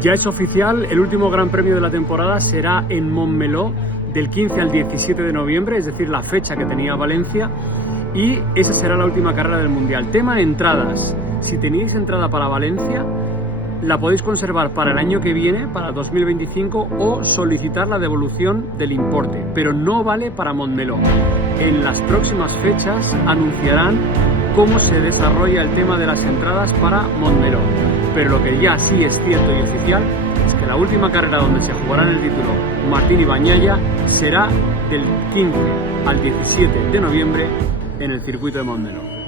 Ya es oficial, el último Gran Premio de la temporada será en Montmeló del 15 al 17 de noviembre, es decir, la fecha que tenía Valencia, y esa será la última carrera del Mundial. Tema entradas. Si tenéis entrada para Valencia, la podéis conservar para el año que viene, para 2025, o solicitar la devolución del importe, pero no vale para Montmeló. En las próximas fechas anunciarán cómo se desarrolla el tema de las entradas para Montmeló. Pero lo que ya sí es cierto y oficial es que la última carrera donde se jugará el título Martín y Bagnaia será del 15 al 17 de noviembre en el circuito de Montmeló.